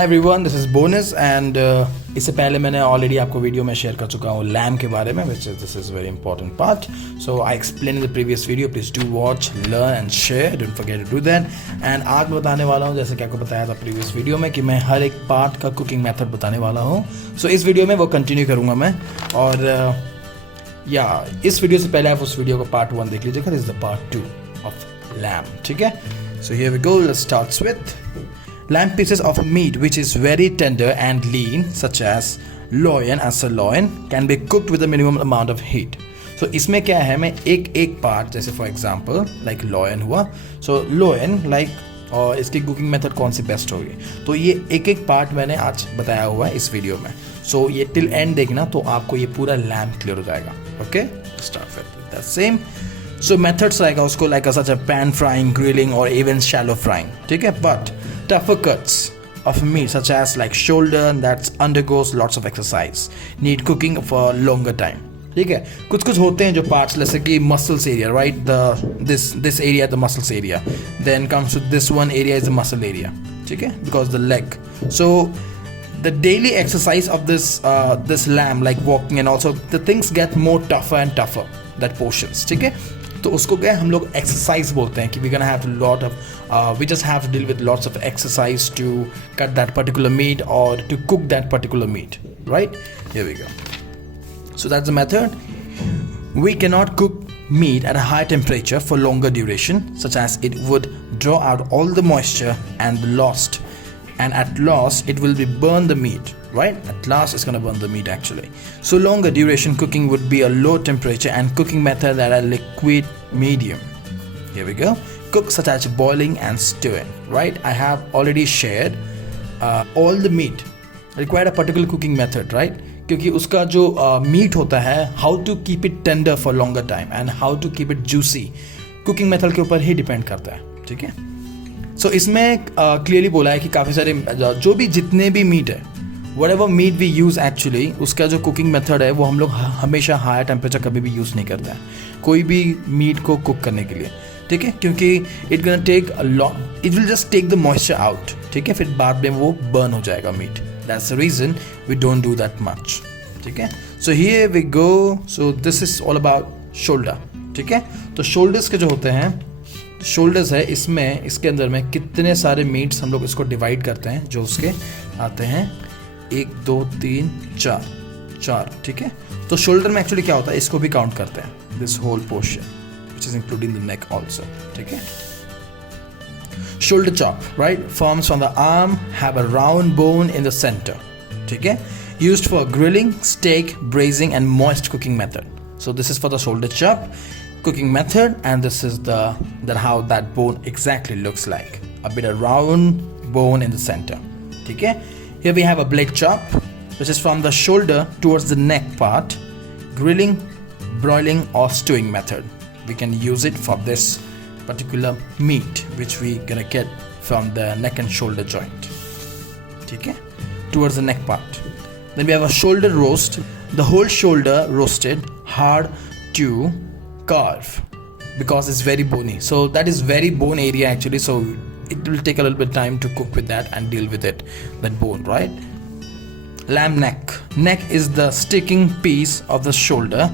Hi everyone, this is bonus and इससे पहले मैंने ऑलरेडी आपको वीडियो में शेयर कर चुका हूँ लैम के बारे में, which this is very important part. So I explain in the previous video. Please do watch, learn and share. Don't forget to do that. And आज मैं बताने वाला हूँ, जैसे कि आपको बताया था प्रीवियस वीडियो में, कि मैं हर एक पार्ट का कुकिंग मेथड बताने वाला हूँ. सो इस वीडियो में वो कंटिन्यू करूँगा मैं. और इस वीडियो से पहले आप उस वीडियो को पार्ट 1 देख लीजिएगा. This is the part 2 of lamb. ठीक है. So here we go. Let's start with lamb pieces of meat which is very tender and lean, such as loin and sirloin, can be cooked with a minimum amount of heat. So इसमें क्या है, मैं एक part, जैसे for example like loin हुआ. So loin like और इसकी cooking method कौन सी बेस्ट होगी, तो ये एक पार्ट मैंने आज बताया हुआ है इस वीडियो में. सो ये टिल एंड देखना तो आपको ये पूरा लैम्ब क्लियर हो जाएगा. Okay, start with the same. So methods रहेगा उसको like such a pan frying, grilling or even shallow frying. ठीक है. But tougher cuts of meat such as like shoulder that undergoes lots of exercise need cooking for longer time. ठीक है. कुछ होते हैं जो parts, जैसे कि muscles area, right? This area the muscles area. Then comes to this one area is the muscle area. ठीक है. Because the leg. So the daily exercise of this lamb, like walking and also the things get more tougher and tougher. That portions. ठीक है. तो उसको क्या हम लोग exercise बोलते हैं कि we can have lot of we just have to deal with lots of exercise to cut that particular meat और to cook that particular meat, right? Here we go. So that's the method. We cannot cook meat at a high temperature for longer duration, such as it would draw out all the moisture and at loss it will be burn the meat, right? At last it's gonna burn the meat actually. So longer duration cooking would be a low temperature and cooking method that are liquid medium. Here we go. Cook such as boiling and stewing, right? I have already shared all the meat require a particular cooking method, right? क्योंकि उसका जो meet होता है, how to keep it tender for longer time and how to keep it juicy, cooking method के ऊपर ही depend करता है. ठीक है. सो इसमें क्लियरली बोला है कि काफ़ी सारे जो भी जितने भी मीट है, whatever meat we use actually, उसका जो कुकिंग मेथड है वो हम लोग हमेशा हायर टेम्परेचर कभी भी यूज़ नहीं करते हैं कोई भी मीट को कुक करने के लिए. ठीक है. क्योंकि it gonna take a lot, it will just take the moisture out. ठीक है. फिर बाद में वो बर्न हो जाएगा meat. That's the reason we don't do that much. ठीक है. So here we go. So this is all about shoulder. ठीक है. तो शोल्डर्स के जो होते हैं, शोल्डर्स है, इसमें इसके अंदर में कितने सारे मीट्स हम लोग इसको डिवाइड करते हैं, जो उसके आते हैं 1 2 3 4. ठीक है. तो शोल्डर में एक्चुअली क्या होता है, इसको भी काउंट करते हैं, this whole portion which is including the neck also. ठीक है. Shoulder chop, right, forms from the arm, have a round bone in the centre. ठीक है. Used for grilling, steak, braising and moist cooking method. So this is for the shoulder chop cooking method, and this is how that bone exactly looks like, a bit of round bone in the center. ठीक है. Here we have a blade chop which is from the shoulder towards the neck part. Grilling, broiling or stewing method, we can use it for this particular meat which we gonna get from the neck and shoulder joint. ठीक है. Towards the neck part. Then we have a shoulder roast, the whole shoulder roasted hard to carve because it's very bony. So that is very bone area actually, so it will take a little bit time to cook with that and deal with it, that bone, right? Lamb neck. Neck is the sticking piece of the shoulder,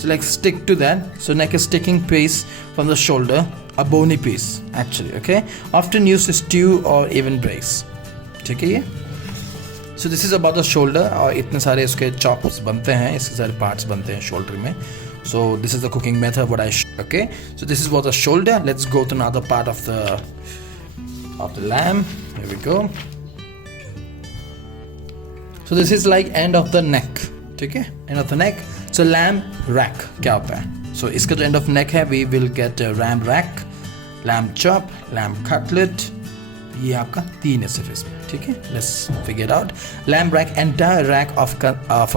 so like stick to that. So neck is sticking piece from the shoulder, a bony piece actually. Okay, often used to stew or even braise. ठीक है. ये so this is about the shoulder. और इतने सारे उसके chops बनते हैं, इसके सारे parts बनते हैं shoulder में. So this is the cooking method what okay. So this is what the shoulder. Let's go to another part of the lamb. Here we go. So this is like end of the neck. ठीक है. End of the neck. So lamb rack क्या होता है? So इसका जो end of neck है, we will get a lamb rack, lamb chop, lamb cutlet. ये आपका 3 है सिर्फ इसमें. ठीक है. Let's figure it out. Lamb rack, entire rack of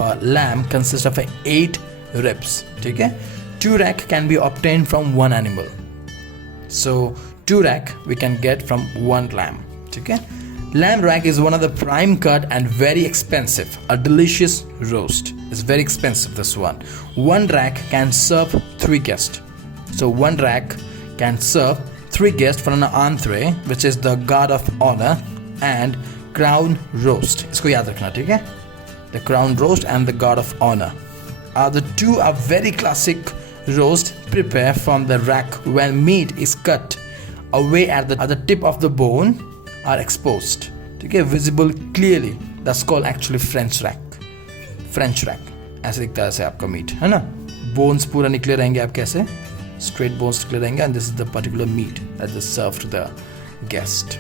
a lamb consists of 8 ribs. ठीक है. 2 rack can be obtained from one animal. So 2 rack we can get from one lamb. ठीक है. Lamb rack is one of the prime cut and very expensive. A delicious roast. It's very expensive, this one. 1 rack can serve 3 guests. So 1 rack can serve 3 guests for an entree, which is the guard of honor and crown roast. इसको याद रखना, ठीक है? The crown roast and the god of honor. The two are very classic roast prepared from the rack when meat is cut away at the tip of the bone are exposed. ठीक है? Visible clearly. That's called actually French rack. French rack. ऐसे दिखता है ऐसे आपका meet, है ना? Bones पूरा निकले रहेंगे आपके ऐसे, स्ट्रेट बोन्स निकले रहेंगे, and this is the particular meat that is serve to the guest.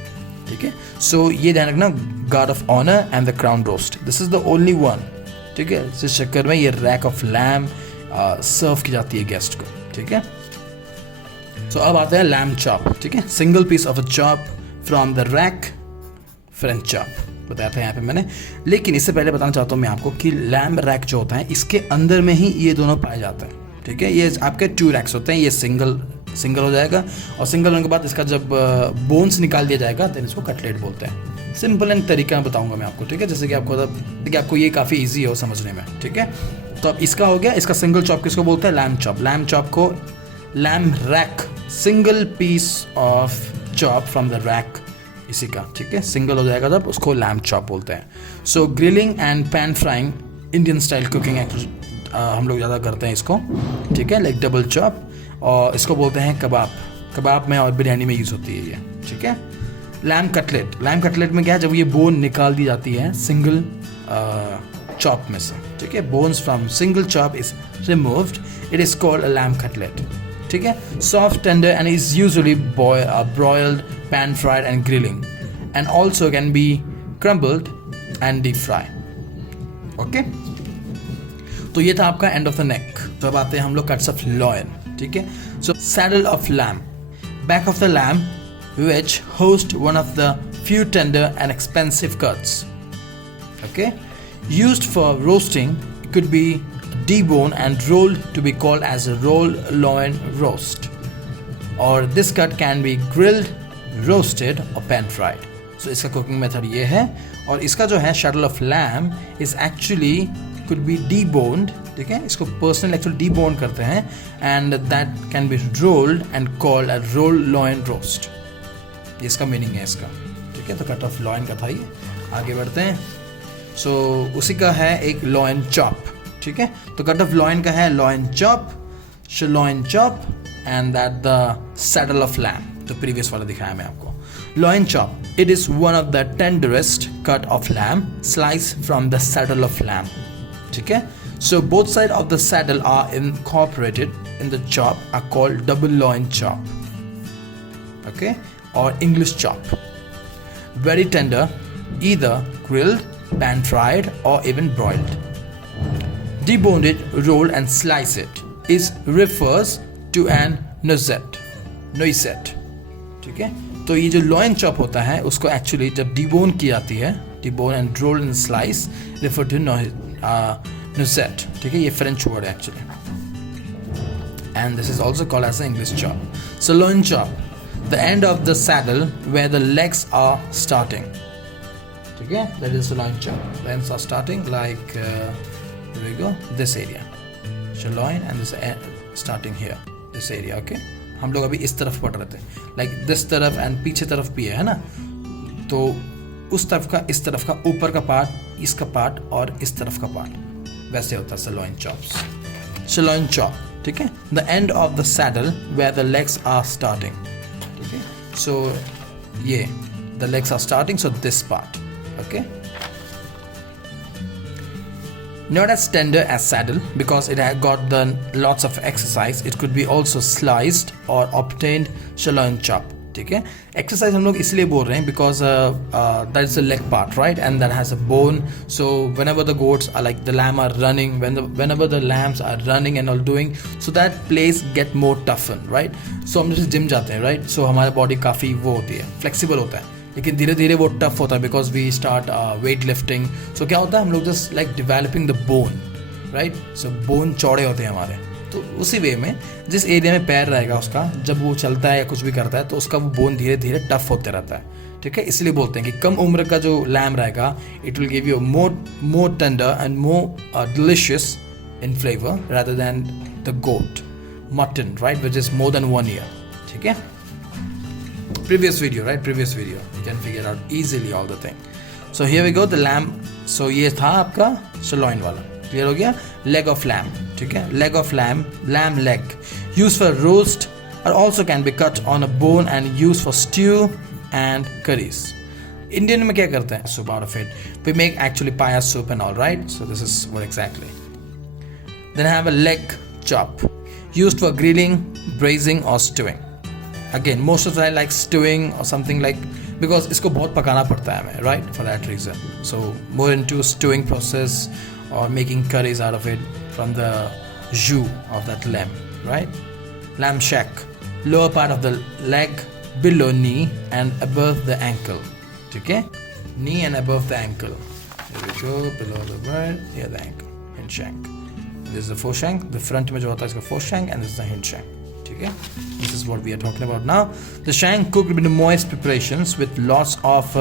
ठीक है? सो ये ध्यान रखना, guard of honour and the crown roast, this is the only one. ठीक है? इस चक्कर में ये रैक ऑफ लैम सर्व की जाती है गेस्ट को. ठीक है? सो अब आते हैं लैम चॉप. ठीक है? Single piece of a chop from the rack, French chop बताया था यहाँ पे मैंने. लेकिन इससे पहले बताना चाहता हूँ मैं आपको कि लैम रैक जो होता है इसके अंदर में ही ये दोनों पाए जाते हैं. ठीक है? ये आपके 2 रैक्स होते हैं. ये सिंगल हो जाएगा, और सिंगल होने के बाद इसका जब बोन्स निकाल दिया जाएगा देन इसको कटलेट बोलते हैं. सिंपल एंड तरीका बताऊंगा मैं आपको. ठीक है? जैसे कि आपको ये काफ़ी ईजी हो समझने में. ठीक है? तो अब इसका हो गया. इसका सिंगल चॉप किसको बोलते हैं? Lamb chop. लैम चॉप को lamb rack, single piece of chop from the rack, इसी का. ठीक है? सिंगल हो जाएगा तब उसको लैम चॉप बोलते हैं. So grilling and pan frying, Indian style cooking हम लोग ज़्यादा करते हैं इसको. ठीक है? लाइक डबल चॉप, और इसको बोलते हैं कबाब. कबाब में और बिरयानी में यूज़ होती है ये. ठीक है? Lamb cutlet. लैम कटलेट में क्या है, जब ये बोन निकाल दी जाती है सिंगल चॉप में से. ठीक है? Bones from single chop is removed, it is called a lamb cutlet. ठीक है? Soft, tender and is usually broiled, pan fried and grilling, and also can be crumbled and deep fry. Okay? तो ये था आपका and of the neck. तो अब आते हैं हम लोग कट्स ऑफ लॉयन. ठीक है? So saddle of lamb, back of the lamb which host one of the few tender and expensive cuts. Okay? Used for roasting, it could be deboned and rolled to be called as a rolled loin roast, or this cut can be grilled, roasted or pan fried. So इसका cooking method ये है. और इसका जो है saddle of lamb is actually could be deboned. ठीक है? इसको पर्सनल एक्चुअली deboned करते हैं, and that can be rolled and called a rolled loin roast. ये इसका मीनिंग है इसका. ठीक है? तो कट ऑफ लॉइन का था ये. आगे बढ़ते हैं. सो उसी का है एक लॉइन चॉप. ठीक है? तो कट ऑफ लॉइन का है loin chop, loin chop, and that the saddle of lamb. तो प्रीवियस वाला दिखाया मैं आपको. Loin chop, it is one of the tenderest cut of lamb, slice from the saddle of lamb. ठीक है? So both side of the saddle are incorporated in the chop are called double loin chop. Okay? और English chop. Very tender, either grilled, pan fried or even broiled. Debone it, roll and slice it is refers to an noisette. ठीक है? तो ये जो lion chop होता है उसको actually जब डिबोन की जाती है, debone and roll and slice, refer to noisette. ठीक है? ये फ्रेंच वर्ड है actually, and this is also called as an English chop. So loin chop, the end of the saddle where the legs are starting. ठीक है? That is the loin chop. The ends are starting like here we go, this area. So loin and this starting here, this area. Okay? हम लोग अभी इस तरफ पढ़ रहे थे, like this तरफ and पीछे तरफ भी है ना? तो उस तरफ का, इस तरफ का, ऊपर का पार्ट, इसका पार्ट और इस तरफ का पार्ट, वैसे होता है सलोइन चॉप्स. सलोइन चॉप. ठीक है? The end of the saddle where the legs are starting. ठीक है? सो ये the legs are starting, so this part. Okay? Not as tender as saddle because it had got the lots of exercise. It could be also sliced or obtained sirloin chop. ठीक है? Exercise हम लोग इसलिए बोल रहे हैं because that is the leg part, right, and that has a bone. So whenever the goats are like the lamb are running, whenever the lambs are running and all doing, so that place get more toughened, right? So हम जैसे gym जाते हैं, right, सो हमारा body काफ़ी वो होती है, flexible होता है, लेकिन धीरे धीरे वो टफ होता है because we start weight lifting. सो क्या होता है, हम लोग just like developing the bone, right. So bone चौड़े होते हैं हमारे. तो उसी वे में जिस एरिया में पैर रहेगा उसका, जब वो चलता है या कुछ भी करता है तो उसका वो बोन धीरे धीरे टफ होते रहता है. ठीक है? इसलिए बोलते हैं कि कम उम्र का जो लैम रहेगा, it will give you more tender and more delicious in flavour rather than the goat mutton, right, which is more than 1 year. ठीक है? Previous video, right? Previous video. You can figure out easily all the thing. So here we go, the lamb. So ये था आपका sirloin वाला, clear हो गया. Leg of lamb, ठीक है, leg of lamb, lamb leg, used for roast or also can be cut on a bone and used for stew and curries. Indian में क्या करते हैं? Soup out of it. We make actually paya soup and all, right? So this is what exactly. Then I have a leg chop, used for grilling, braising or stewing. Again, most of the time like stewing or something like, because इसको बहुत पकाना पड़ता है हमें, right? For that reason. So more into stewing process or making curries out of it from the jus of that lamb, right? Lamb shank, lower part of the leg, below knee and above the ankle. Okay? Knee and above the ankle. Here we go, below the bird, here the ankle, hind shank. This is the foreshank, the front में जो होता है इसका foreshank, and this is the hind shank. Okay? This is what we are talking about now. The shank cooked with moist preparations with lots of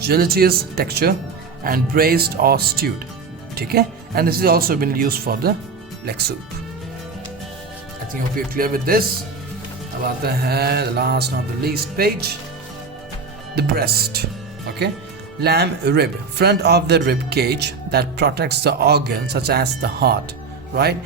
gelatinous texture and braised or stewed. Okay? And this has also been used for the leg soup. I think hope you're clear with this. अब आता है the last not the least page. The breast. Okay? Lamb rib, front of the rib cage that protects the organ such as the heart, right?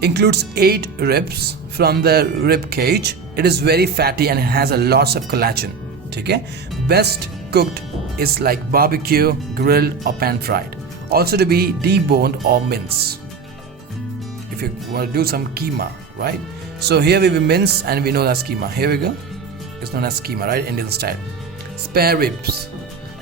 Includes 8 ribs from the rib cage. It is very fatty and it has a lots of collagen. Okay? Best cooked is like barbecue, grilled or pan fried. Also to be deboned or minced. If you want to do some keema, right? So here we mince and we know that's keema. Here we go. It's known as keema, right? Indian style. Spare ribs.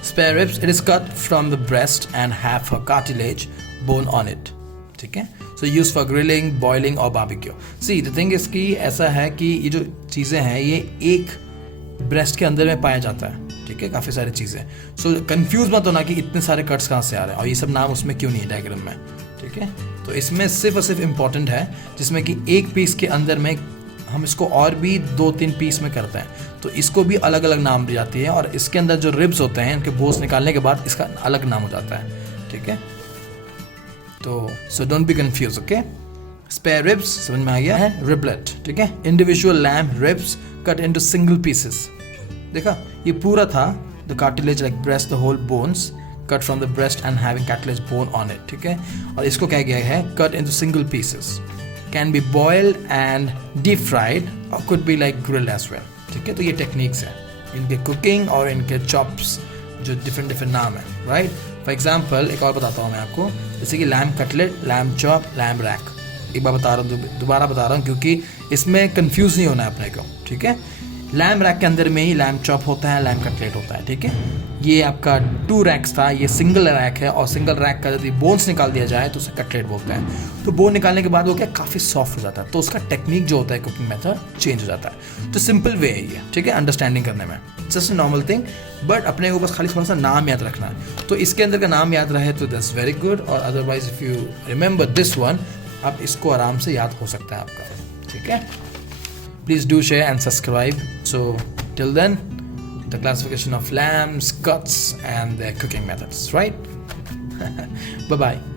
Spare ribs, it is cut from the breast and have a cartilage bone on it. ठीक है? So used for grilling, boiling or barbecue. See, the thing is कि ऐसा है कि ये जो चीज़ें हैं ये एक breast के अंदर में पाया जाता है. ठीक है? काफ़ी सारी चीज़ें. So confuse मत होना कि इतने सारे cuts कहाँ से आ रहे हैं और ये सब नाम उसमें क्यों नहीं है डायग्राम में. ठीक है? तो इसमें सिर्फ और सिर्फ इम्पोर्टेंट है जिसमें कि एक पीस के अंदर में हम इसको और भी 2-3 पीस में करते हैं तो इसको भी अलग अलग नाम दी जाती है और इसके अंदर जो रिब्स होते हैं इनके बोन्स निकालने के बाद इसका अलग नाम हो जाता है. ठीक है? तो so don't be confuse. Okay? Spare ribs समझ में आ गया है. रिबलेट. ठीक है? Individual lamb ribs cut into single pieces. देखा, ये पूरा था the cartilage like breast the whole bones cut from the breast and having cartilage bone on it. ठीक है? और इसको क्या गया है cut into single pieces. Can be boiled and deep fried or could be like grilled as well. ठीक है? तो ये टेक्निक्स हैं इनके कुकिंग और इनके चॉप्स जो डिफरेंट नाम है, राइट? फॉर एग्जाम्पल एक और बताता हूँ मैं आपको, जैसे कि lamb cutlet, lamb chop, lamb rack. एक बार बता रहा हूँ, दोबारा बता रहा हूँ क्योंकि इसमें कंफ्यूज नहीं होना है अपने को. ठीक है? लैम्ब रैक के अंदर में ही लैम्ब चॉप होता है, लैम्ब कटलेट होता है. ठीक है? ये आपका 2 रैक्स था, ये सिंगल रैक है और सिंगल रैक का यदि बोन्स निकाल दिया जाए तो उसे कटलेट बोलते हैं. तो बोन निकालने के बाद वो क्या काफ़ी सॉफ्ट हो जाता है तो उसका टेक्निक जो होता है कुकिंग मेथड चेंज हो जाता है. तो सिंपल वे है ये. ठीक है? अंडरस्टैंडिंग करने में just a normal thing, but अपने को बस खाली थोड़ा सा नाम याद रखना है. तो इसके अंदर का नाम याद रहे तो दैट्स वेरी गुड, और otherwise if you remember this one आप इसको आराम से याद हो सकता है आपका. ठीक है? Please do share and subscribe. So till then, the classification of lambs, cuts and their cooking methods, right? Bye bye.